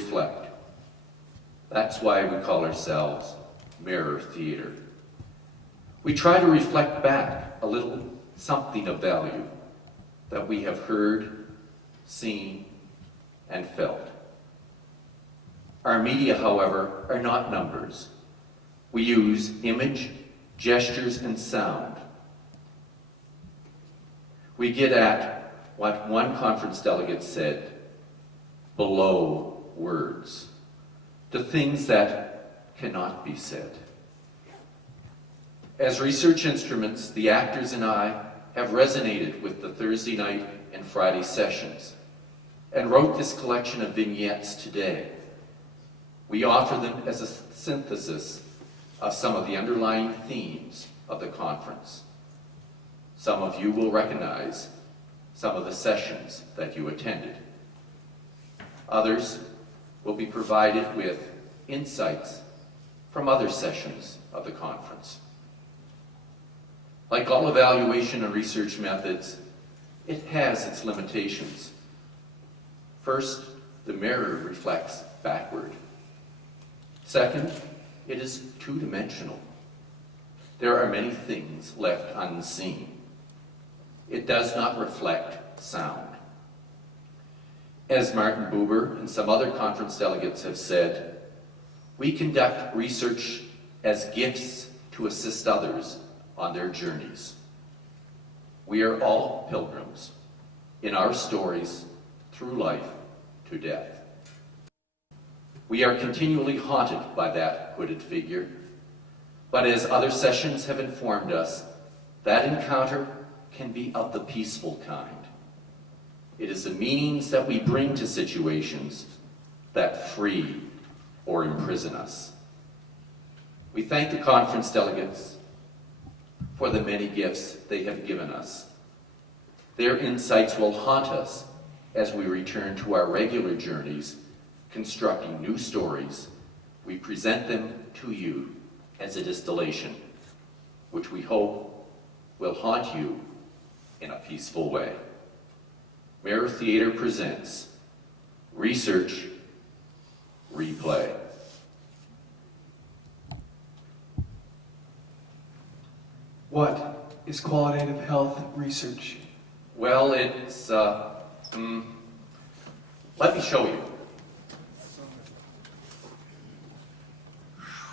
reflect. That's why we call ourselves Mirror Theater. We try to reflect back a little something of value that we have heard, seen, and felt. Our media, however, are not numbers. We use image, gestures, and sound. We get at what one conference delegate said, below words, the things that cannot be said. As research instruments, the actors and I have resonated with the Thursday night and Friday sessions and wrote this collection of vignettes today. We offer them as a synthesis of some of the underlying themes of the conference. Some of you will recognize some of the sessions that you attended. Others will be provided with insights from other sessions of the conference. Like all evaluation and research methods, it has its limitations. First, the mirror reflects backward. Second, it is two-dimensional. There are many things left unseen. It does not reflect sound. As Martin Buber and some other conference delegates have said, we conduct research as gifts to assist others on their journeys. We are all pilgrims in our stories through life to death. We are continually haunted by that hooded figure, but as other sessions have informed us, that encounter can be of the peaceful kind. It is the meanings that we bring to situations that free or imprison us. We thank the conference delegates for the many gifts they have given us. Their insights will haunt us as we return to our regular journeys, constructing new stories. We present them to you as a distillation, which we hope will haunt you in a peaceful way. Mirror Theater presents Research Replay. What is qualitative health research? Well, it's, let me show you.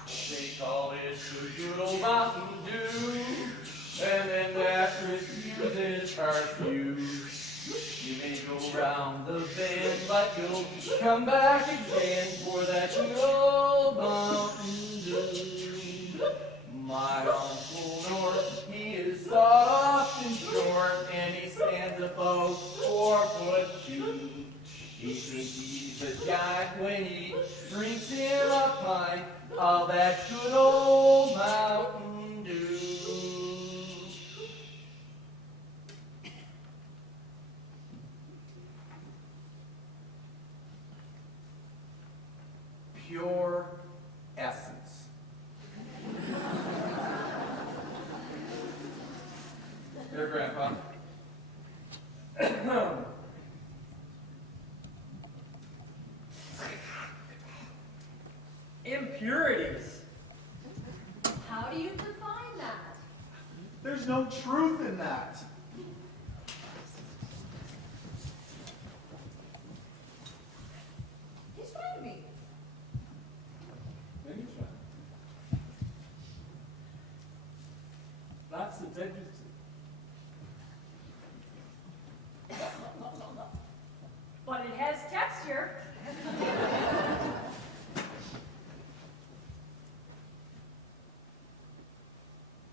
They call it the good old Mountain Dew, and then that refuses perfume. You may go round the bend, but you'll come back again for that good old Mountain Dew. My Uncle North, he is soft and short, and he stands about 4'2". He thinks he's a giant when he drinks him a pint of that good old Mountain Dew. Pure essence. Here, Grandpa. Impurities. How do you define that? There's no truth in that. He's trying to be. Then you try. That's the difference. But it has texture.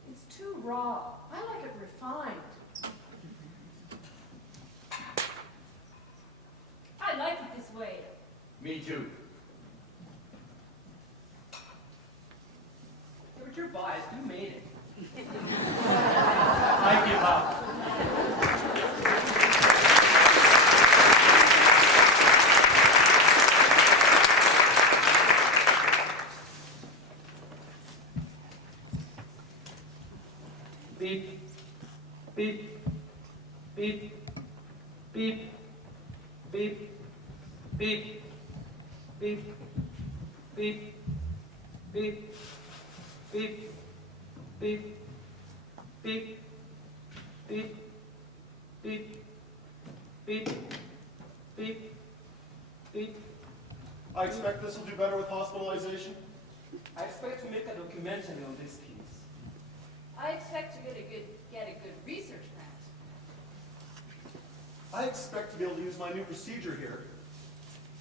It's too raw. I like it refined. I like it this way. Me too. But you're biased. You made it. I give up. Beep, beep, beep, beep, beep, beep, Beep. Beep. Beep. Beep. Beep. Beep. Beep. Beep. Beep. Beep. Beep. I expect this will do better with hospitalization. I expect to make a documentary on this case. I expect to get a good research grant. I expect to be able to use my new procedure here.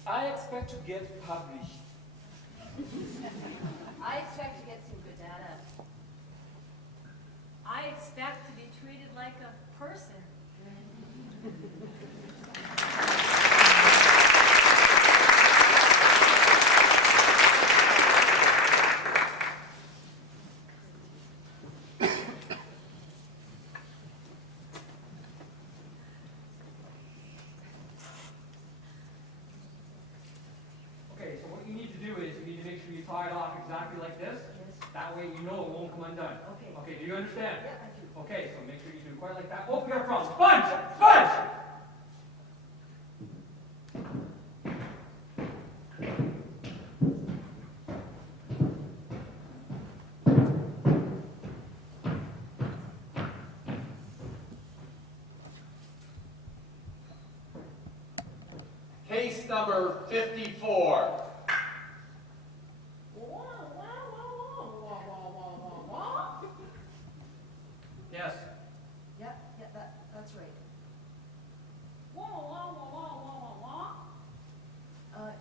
I expect to get published. I expect to get some good data. I expect to be treated like a person. Okay, so what you need to do is you need to make sure you tie it off exactly like this. Yes. That way you know it won't come undone. Okay. Okay, do you understand? Yeah, I do. Okay, so make sure you do quite like that. Open your front. Sponge! Sponge! Case number 54. Yes. Yeah, that's right.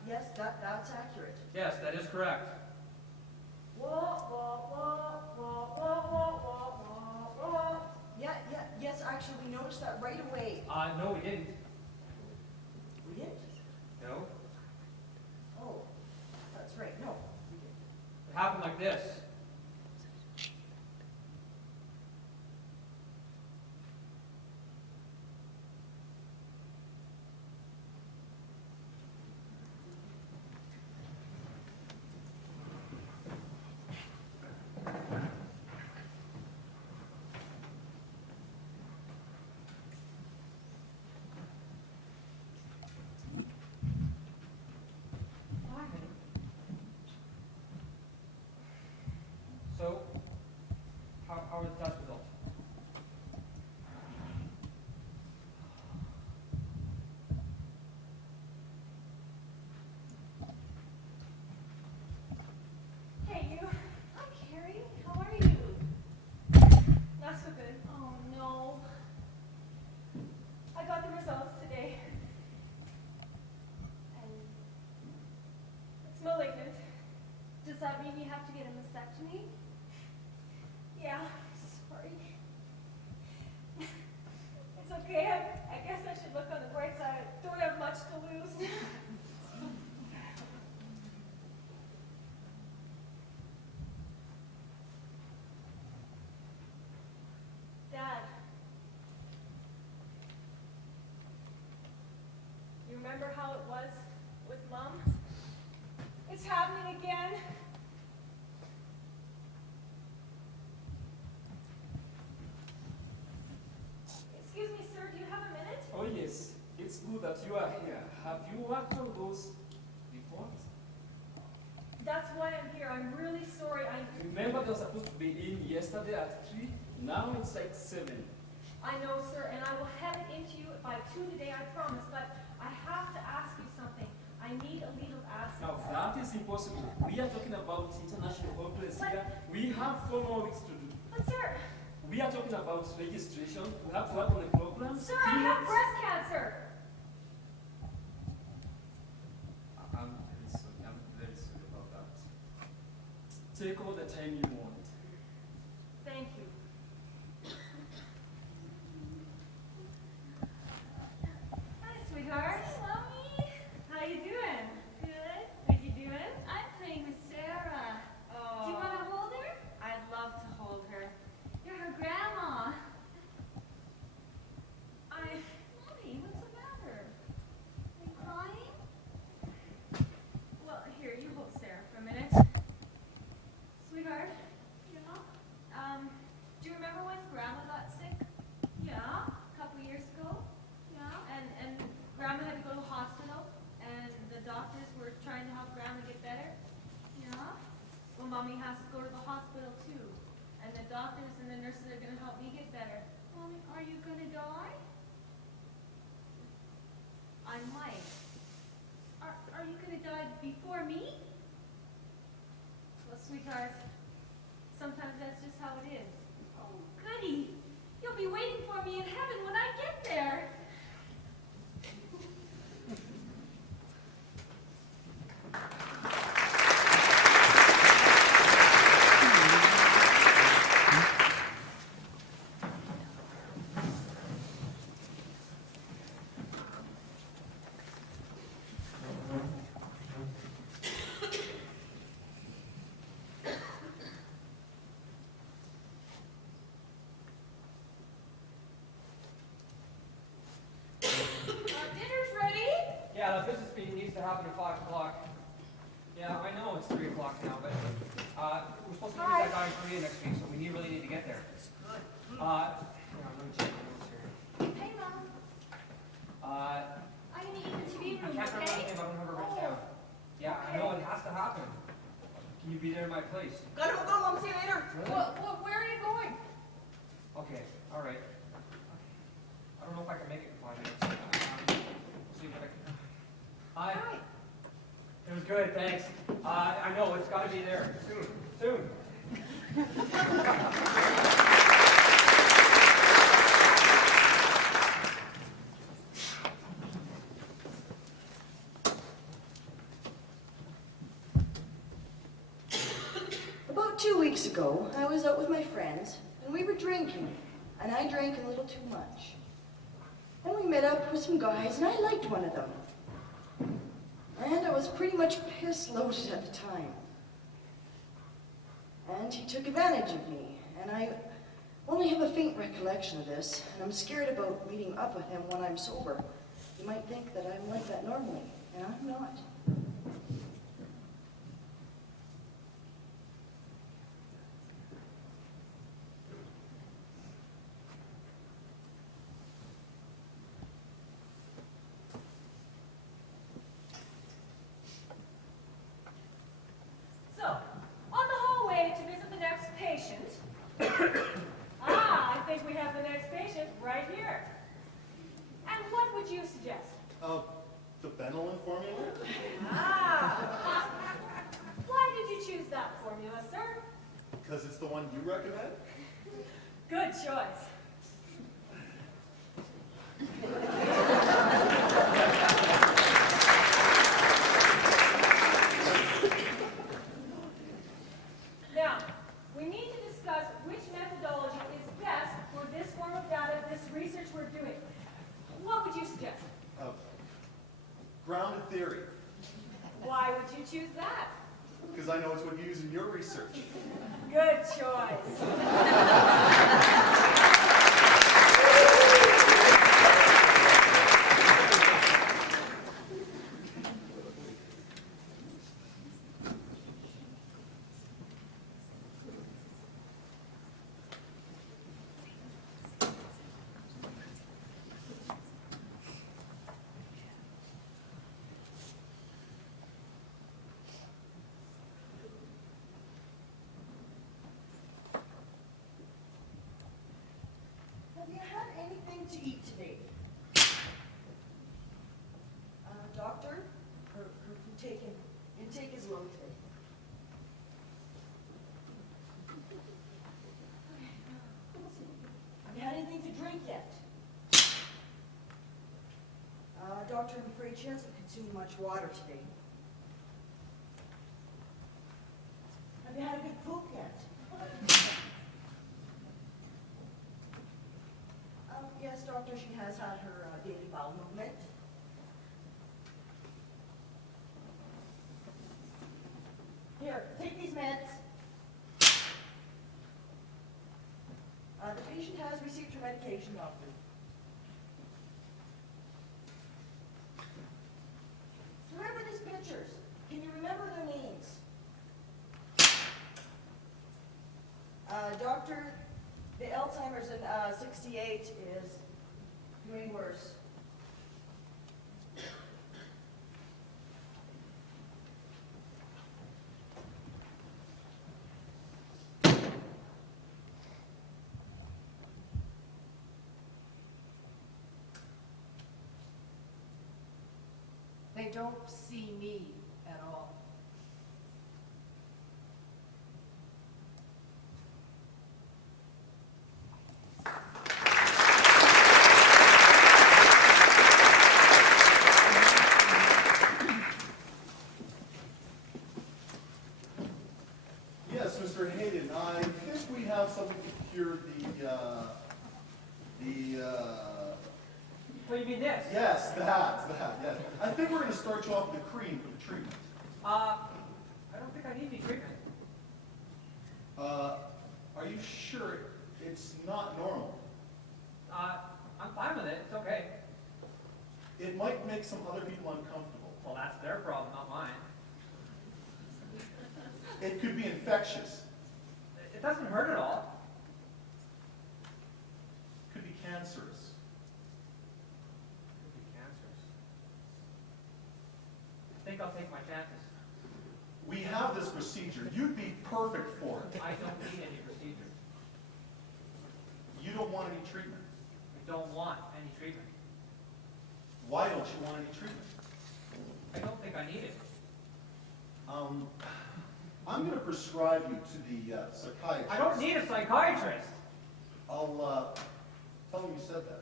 Yes, that's accurate. Yes, that is correct. Yeah, yes, actually, we noticed that right away. No, we didn't. We didn't? No. Oh, that's right, no, we didn't. It happened like this. So, how are the test results? Hey, you. Hi, Carrie. How are you? Not so good. Oh, no. I got the results today. And it's malignant. Does that mean you have to get a mastectomy? Yeah, sorry. It's okay. I guess I should look on the bright side. I don't have much to lose. Dad. You remember how it was with Mom? It's happening again. Excuse me, sir, do you have a minute? Oh yes, it's good that you are here. Have you worked on those reports? That's why I'm here. I'm really sorry. Remember they're supposed to be in yesterday at 3, now it's like 7. I know, sir, and I will have it into you by 2 today, I promise, but I have to ask you something. I need a legal Now asset. that is impossible. We are talking about international conference here. We have 4 more weeks to do. But sir, We are talking about registration. We have to work on the program. sir, I have breast cancer. I'm very sorry about that. Take all the time you want. Thank you. Hi, sweetheart. Mommy, How you doing? good. What you doing? I'm playing with Sarah. Oh. Do you want to hold her? I'd love to hold her. You're her grandma. sweetheart. Sometimes that's just how it is. Oh, goody. You'll be waiting for me in heaven when I get there. Dinner's ready. Yeah, the business meeting needs to happen at 5 o'clock. Yeah, I know it's 3 o'clock now, but we're supposed to meet that guy in Korea next week, so we really need to get there. Yeah, I'm going to check my notes here. Hey, Mom. I'm gonna eat in the TV I room, can't remember okay? the name, I don't have it written down. Yeah, I know it has to happen. Can you be there in my place? Gotta go, Mom. See you later. Really? Where are you going? Okay, all right. I don't know if I can make it in 5 minutes. See if I can. Hi. Hi. It was good, thanks. I know, it's got to be there. Soon. About 2 weeks ago, I was out with my friends, and we were drinking, and I drank a little too much. And we met up with some guys, and I liked one of them. And I was pretty much piss-loaded at the time. And he took advantage of me, and I only have a faint recollection of this, and I'm scared about meeting up with him when I'm sober. You might think that I'm like that normally, and I'm not. So, on the hallway to visit the next patient. I think we have the next patient right here. And what would you suggest? The Benelin formula? Why did you choose that formula, sir? Because it's the one you recommend? Good choice. Now, we need to discuss which methodology is best for this form of data, this research we're doing. What would you suggest? Grounded theory. Why would you choose that? Because I know it's what you use in your research. Good choice. Have you had anything to eat today? Doctor, her intake is low today. Have you had anything to drink yet? Doctor, I'm afraid she hasn't consumed much water today. Have you had a good poop yet? Yes, doctor, she has had her daily bowel movement. Here, take these meds. The patient has received her medication, doctor. Remember these pictures. Can you remember their names? Doctor, the Alzheimer's in 68 is doing worse. They don't see me at all. Oh, you mean this? Yes, that, yes. I think we're going to start you off with a cream for the treatment. I don't think I need any treatment. Are you sure it's not normal? I'm fine with it. It's okay. It might make some other people uncomfortable. Well, that's their problem, not mine. It could be infectious. It doesn't hurt at all. It could be cancerous. It could be cancerous. I think I'll take my chances. We have this procedure. You'd be perfect for it. I don't need any procedure. You don't want any treatment. I don't want any treatment. Why don't you want any treatment? I don't think I need it. I'm going to prescribe you to the psychiatrist. I don't need a psychiatrist. I'll tell him you said that.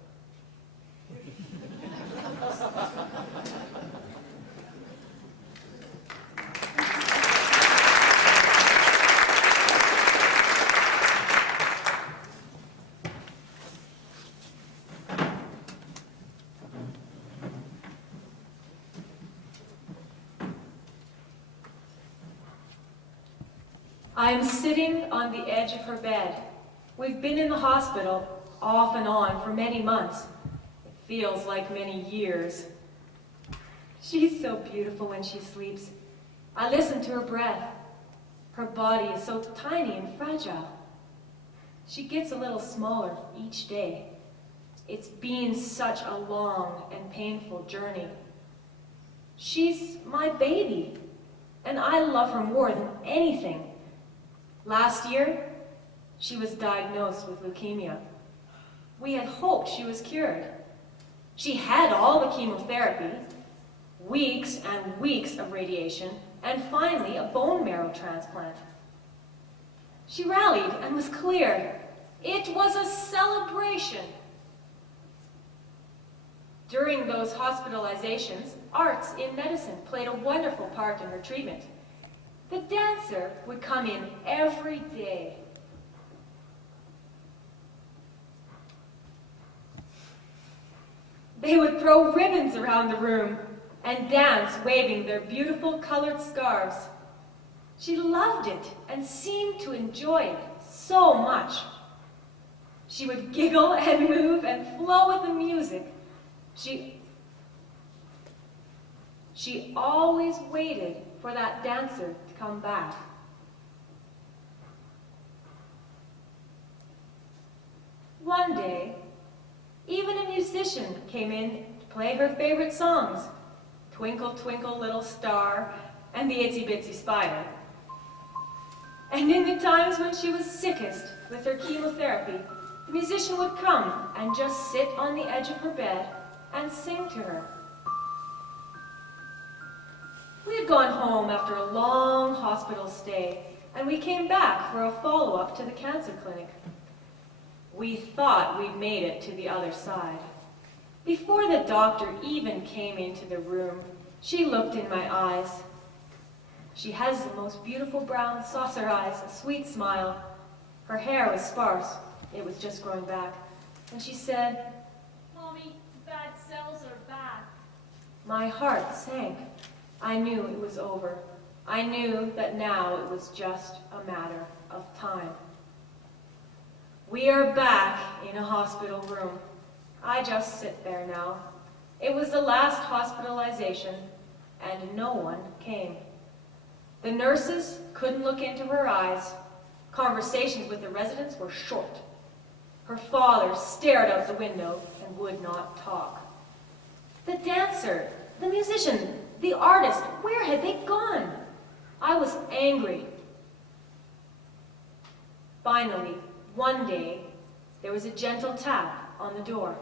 I am sitting on the edge of her bed. We've been in the hospital, off and on, for many months. It feels like many years. She's so beautiful when she sleeps. I listen to her breath. Her body is so tiny and fragile. She gets a little smaller each day. It's been such a long and painful journey. She's my baby, and I love her more than anything. Last year, she was diagnosed with leukemia. We had hoped she was cured. She had all the chemotherapy, weeks and weeks of radiation, and finally a bone marrow transplant. She rallied and was clear. It was a celebration. During those hospitalizations, arts in medicine played a wonderful part in her treatment. The dancer would come in every day. They would throw ribbons around the room and dance, waving their beautiful colored scarves. She loved it and seemed to enjoy it so much. She would giggle and move and flow with the music. She always waited for that dancer to come back. One day, even a musician came in to play her favorite songs, Twinkle, Twinkle, Little Star, and the Itsy Bitsy Spider. And in the times when she was sickest with her chemotherapy, the musician would come and just sit on the edge of her bed and sing to her. We had gone home after a long hospital stay, and we came back for a follow-up to the cancer clinic. We thought we'd made it to the other side. Before the doctor even came into the room, she looked in my eyes. She has the most beautiful brown saucer eyes, a sweet smile. Her hair was sparse. It was just growing back. And she said, Mommy, bad cells are bad. My heart sank. I knew it was over. I knew that now it was just a matter of time. We are back in a hospital room. I just sit there now. It was the last hospitalization, and no one came. The nurses couldn't look into her eyes. Conversations with the residents were short. Her father stared out the window and would not talk. The dancer, the musician, the artist, where had they gone? I was angry. Finally, one day, there was a gentle tap on the door.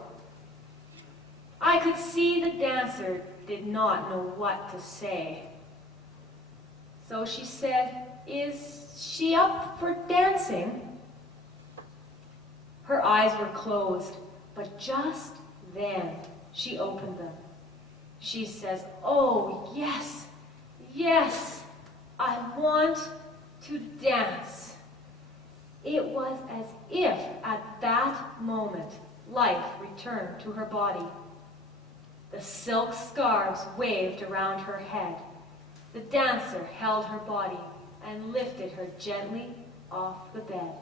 I could see the dancer did not know what to say. So she said, "Is she up for dancing?" Her eyes were closed, but just then she opened them. She says, "Oh, yes, yes, I want to dance." It was as if at that moment life returned to her body. The silk scarves waved around her head. The dancer held her body and lifted her gently off the bed.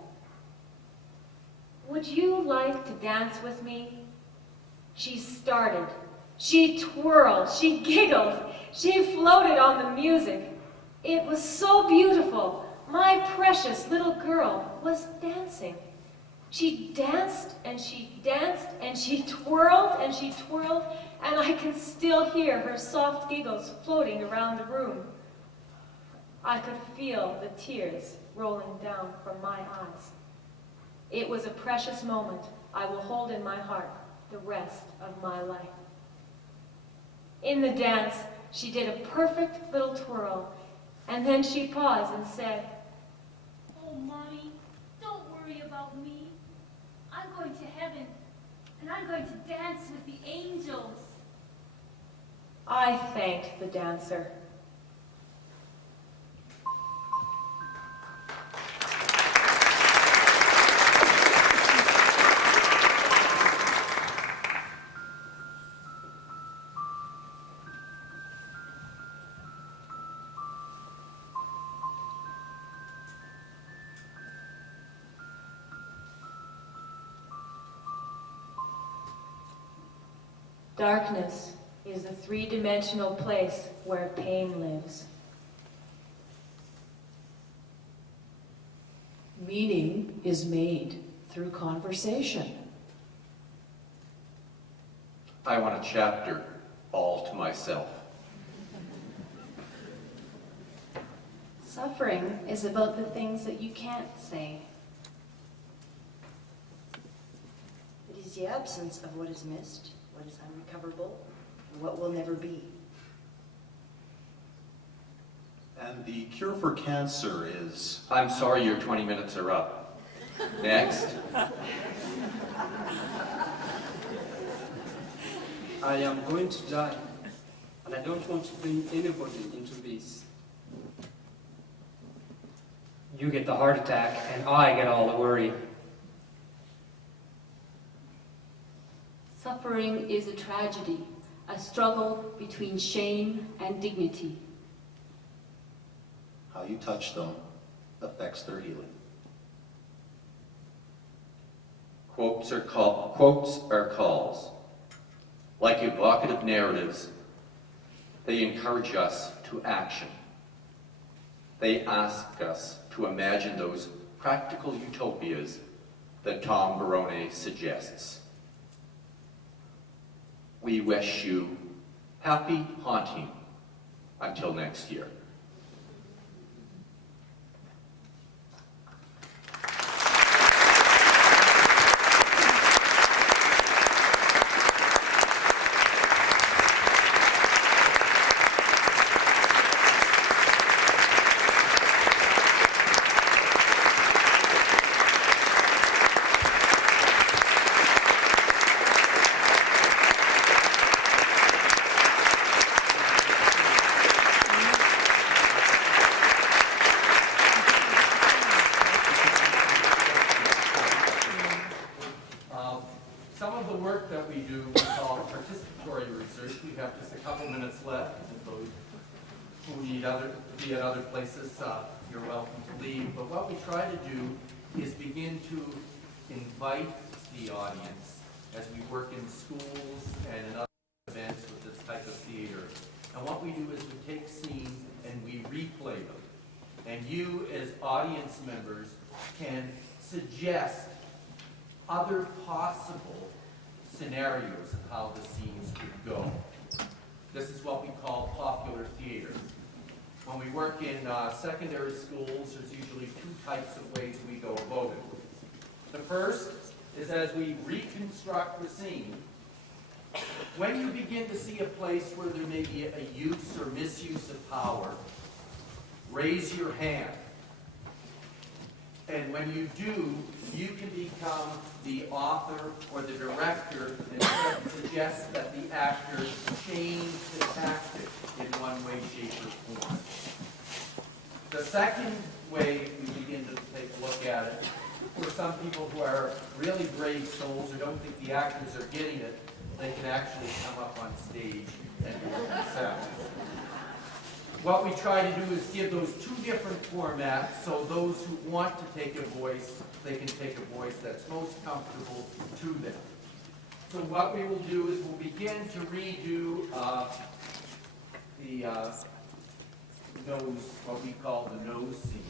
Would you like to dance with me? She started. She twirled. She giggled. She floated on the music. It was so beautiful. My precious little girl was dancing. She danced and she danced and she twirled, and I can still hear her soft giggles floating around the room. I could feel the tears rolling down from my eyes. It was a precious moment I will hold in my heart the rest of my life. In the dance, she did a perfect little twirl, and then she paused and said, Oh, Mommy, don't worry about me. I'm going to heaven, and I'm going to dance with the angels. I thanked the dancer. Darkness is a three-dimensional place where pain lives. Meaning is made through conversation. I want a chapter all to myself. Suffering is about the things that you can't say. It is the absence of what is missed, what is unrecoverable, and what will never be. And the cure for cancer is... I'm sorry, your 20 minutes are up. Next. I am going to die, and I don't want to bring anybody into this. You get the heart attack, and I get all the worry. Suffering is a tragedy, a struggle between shame and dignity. How you touch them affects their healing. Quotes are calls. Like evocative narratives, they encourage us to action. They ask us to imagine those practical utopias that Tom Barone suggests. We wish you happy haunting until next year. Some of the work that we do we call participatory research. We have just a couple minutes left. Those who need to be at other places, you're welcome to leave. But what we try to do is begin to invite the audience as we work in schools and in other events with this type of theater. And what we do is we take scenes and we replay them. And you, as audience members, can suggest other possible scenarios of how the scenes could go. This is what we call popular theater. When we work in secondary schools, there's usually two types of ways we go about it. The first is as we reconstruct the scene. When you begin to see a place where there may be a use or misuse of power, raise your hand. And when you do, you can become the author or the director and suggest that the actors change the tactic in one way, shape, or form. The second way we begin to take a look at it, for some people who are really brave souls who don't think the actors are getting it, they can actually come up on stage and do it themselves. What we try to do is give those two different formats, so those who want to take a voice, they can take a voice that's most comfortable to them. So what we will do is we'll begin to redo the nose, what we call the nose scene.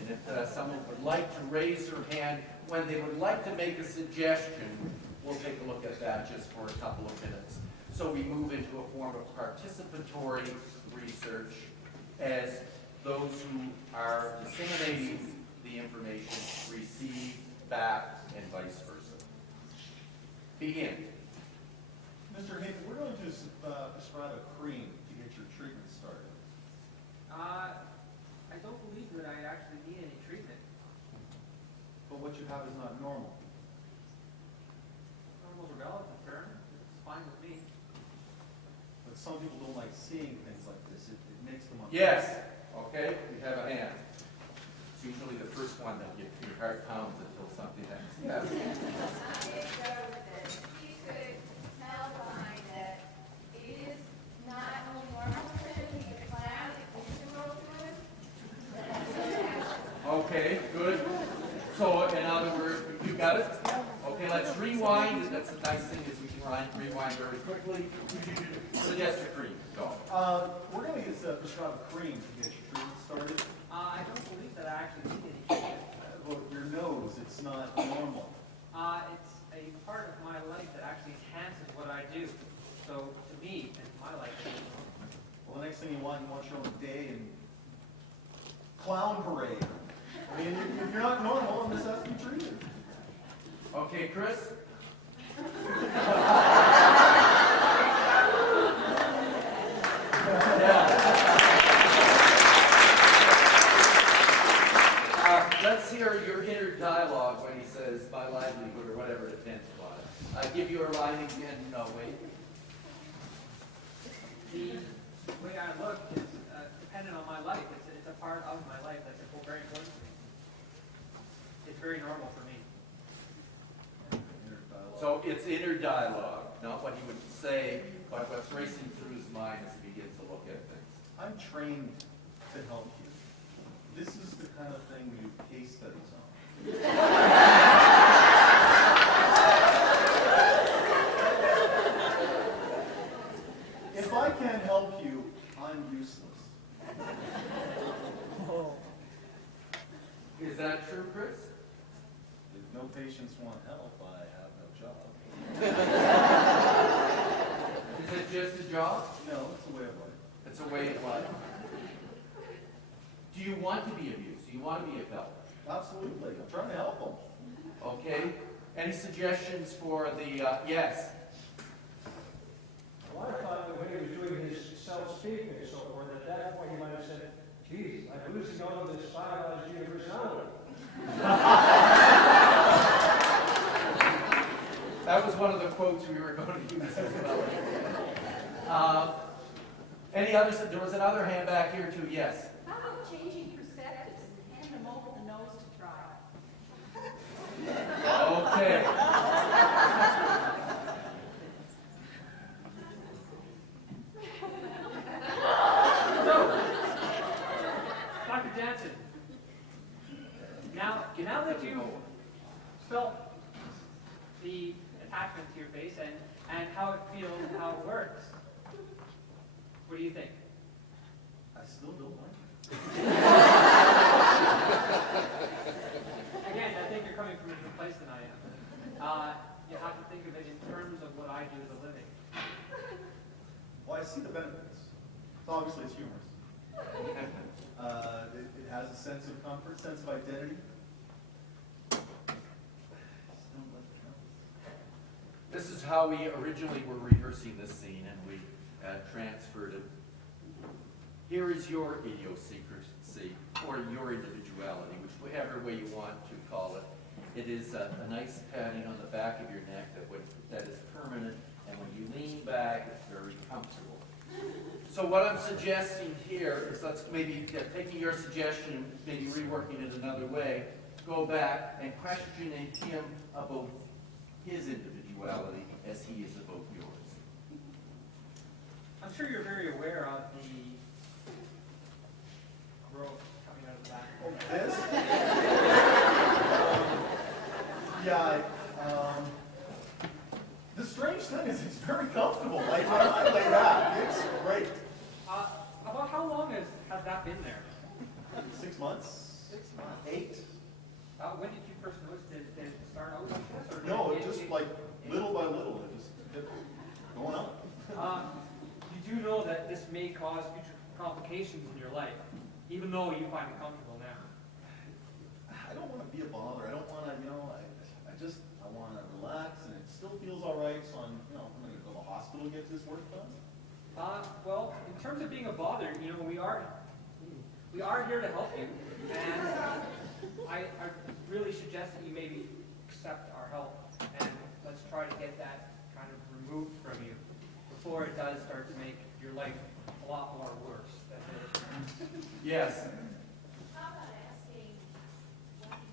And if someone would like to raise their hand when they would like to make a suggestion, we'll take a look at that just for a couple of minutes. So we move into a form of participatory research as those who are disseminating the information receive back and vice versa. Begin. Mr. Hayden, we're going to prescribe a cream to get your treatment started. I don't believe that I actually need any treatment. But what you have is not normal. Normal's a relative term. It's fine with me. But some people don't like seeing things like this. It makes them uncomfortable. Yes. Okay, we have a hand. It's usually the first one that your heart pounds until something happens. Yes. Okay, good. So, in other words, you got it? Okay, let's rewind. That's the nice thing is we can rewind very quickly. Suggest a cream. Go. We're going to prescribe a cream to get your treatment started. I don't believe that I actually need any treatment. Well, your nose, it's not normal. It's a part of my life that actually enhances what I do. So, to me, and my life is normal. Well, the next thing you want your own day and clown parade. I mean, if you're not normal, then this has to be treated. Okay, Chris? Let's hear your inner dialogue when he says, my livelihood, or whatever depends upon it. I give you a line again. No, wait. The way I look is dependent on my life. It's a part of my life that's very important to me. It's very normal for me. So it's inner dialogue, not what he would say, but what's racing through his mind as he begins to look at things. I'm trained to help you. This is the kind of thing we do case studies on. If I can't help you, I'm useless. Is that true, Chris? If no patients want help, I have no job. Is it just a job? No, it's a way of life. It's a way of life. Do you want to be of use? Do you want to be of help? Absolutely. I'm trying to help them. Okay. Any suggestions for the yes? Well, I thought that when he was doing his self-speaking and so forth, at that point he might have said, geez, I'm losing all of this stylized universality. That was one of the quotes we were going to use as well. Any others? There was another hand back here too. Yes. How about changing perspectives and hand them over the nose to try? Okay. Dr. Jansen, now that you felt the attachment to your face and how it feels and how it works, what do you think? I still don't like it. Again, I think you're coming from a different place than I am. You have to think of it in terms of what I do as a living. Well, I see the benefits. So obviously it's humorous. It has a sense of comfort, sense of identity. This is how we originally were rehearsing this scene, and we transferred it. Here is your idiosyncrasy, or your individuality, whichever way you want to call it. It is a nice padding on the back of your neck that is permanent, and when you lean back, it's very comfortable. So what I'm suggesting here is let's maybe, taking your suggestion, maybe reworking it another way, go back and questioning him about his individuality as he is about yours. I'm sure you're very aware of the growth coming out of the back. This? Yeah, the strange thing is it's very comfortable. Like when I lay back, it's great. About how long has that been there? 6 months? 6 months. 8? When did you first notice? Did it start out like this? Or No, it just like little by little, it just kept going up. You do know that this may cause future complications in your life, even though you find it comfortable now. I don't want to be a bother. I don't want to, I want to relax, and it still feels all right. So I'm going to go to the hospital and get this work done. Well, in terms of being a bother, we are here to help you, and I really suggest that you maybe accept our help, and let's try to get that kind of removed from you before it does start to make your life a lot more worse than it is now. Yes. How about asking what you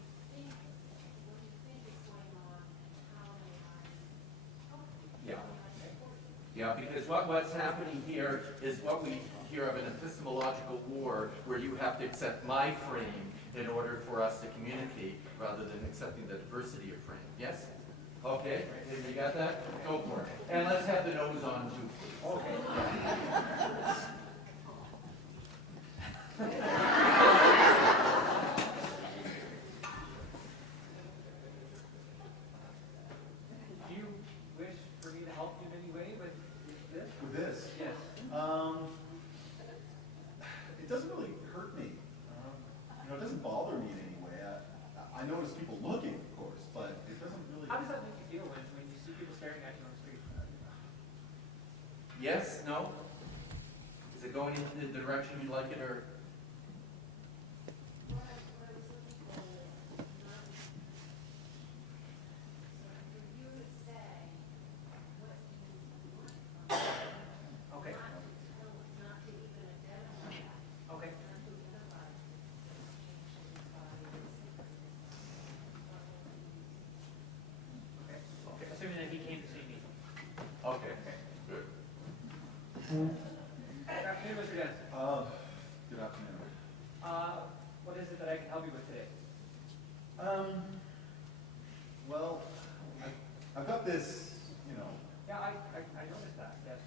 think is going on and how they might help you? Yeah. Yeah, because what's happening here is what we hear of an epistemological war, where you have to accept my frame in order for us to communicate, rather than accepting the diversity of frame. Yes? Okay, you got that? Go for it. And let's have the nose on too, please. Okay. Do you wish for me to help you in any way with this? With this? Yes. It doesn't really hurt me. It doesn't bother me in any way. I notice people looking, of course, but it doesn't really. How does that make you feel when you see people staring at you on the street? Yes? No? Is it going in the direction you like it, or? What I was looking for is not, so for you to say what you want from it. Okay. Not to even identify that. Okay. Not to identify this change in his body, this Okay. Okay. Assuming that he came to see me. Okay. Good. Good afternoon, Mr. Dennis. Good afternoon. What is it that I can help you with today? Well, I've got this, Yeah, I noticed that, yes.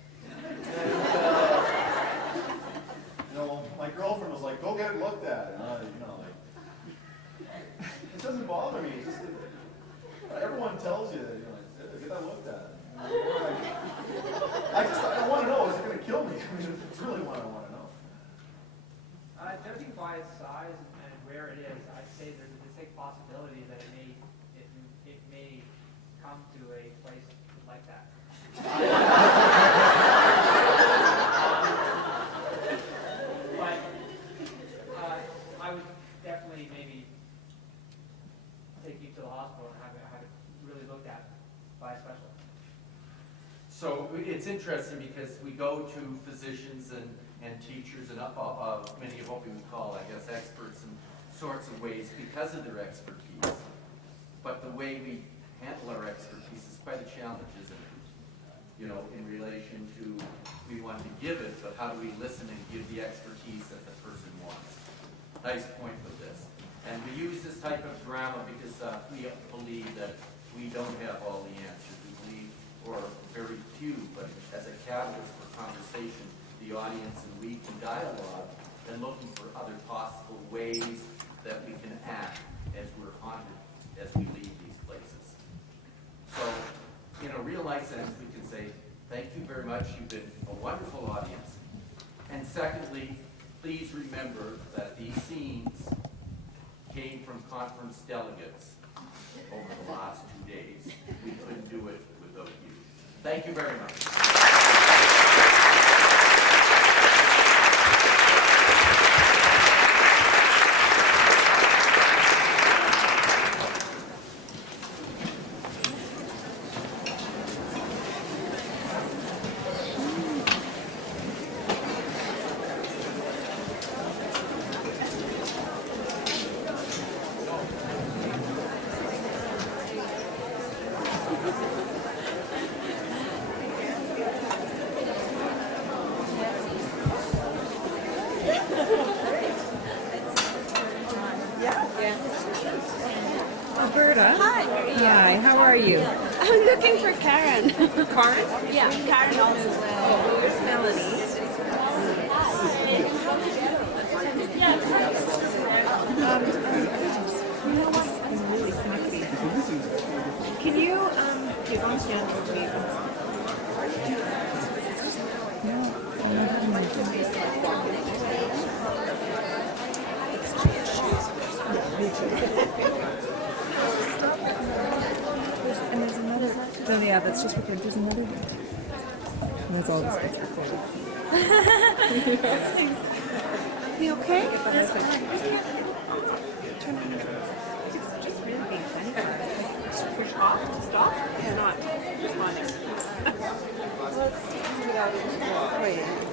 and, my girlfriend was like, go get it looked at. And it doesn't bother me. It's just that everyone tells you, get that looked at. I don't want to know, is it going to kill me? It's really what I want to know. Judging by its size and where it is, I'd say there's a distinct possibility that it may come to a place like that. But I would definitely maybe take you to the hospital and have it really looked at by a specialist. So it's interesting because we go to physicians and teachers and many of what we would call, I guess, experts in sorts of ways because of their expertise. But the way we handle our expertise is quite a challenge, isn't it? In relation to, we want to give it, but how do we listen and give the expertise that the person wants? Nice point with this. And we use this type of drama because we believe that we don't have all the answers. We believe, or very few, but as a catalyst for conversation, the audience and we can dialogue and looking for other possible ways that we can act as we're haunted as we leave these places. So, in a real life sense, we can say, thank you very much, you've been a wonderful audience. And secondly, please remember that these scenes came from conference delegates over the last 2 days. We couldn't do it without you. Thank you very much. Alberta. Hi. Hi, how are you? I'm looking for Karen. Karen? Yeah, Karen also. Where's Melanie? You know what? I'm really snickety. Can you, give on stand with me? And there's another. No, yeah, that's just recorded. There's another one. And that's all that's recorded. You okay? Yes. It's just really being funny. Push off, stop, and not responding. Let's move it out of the way.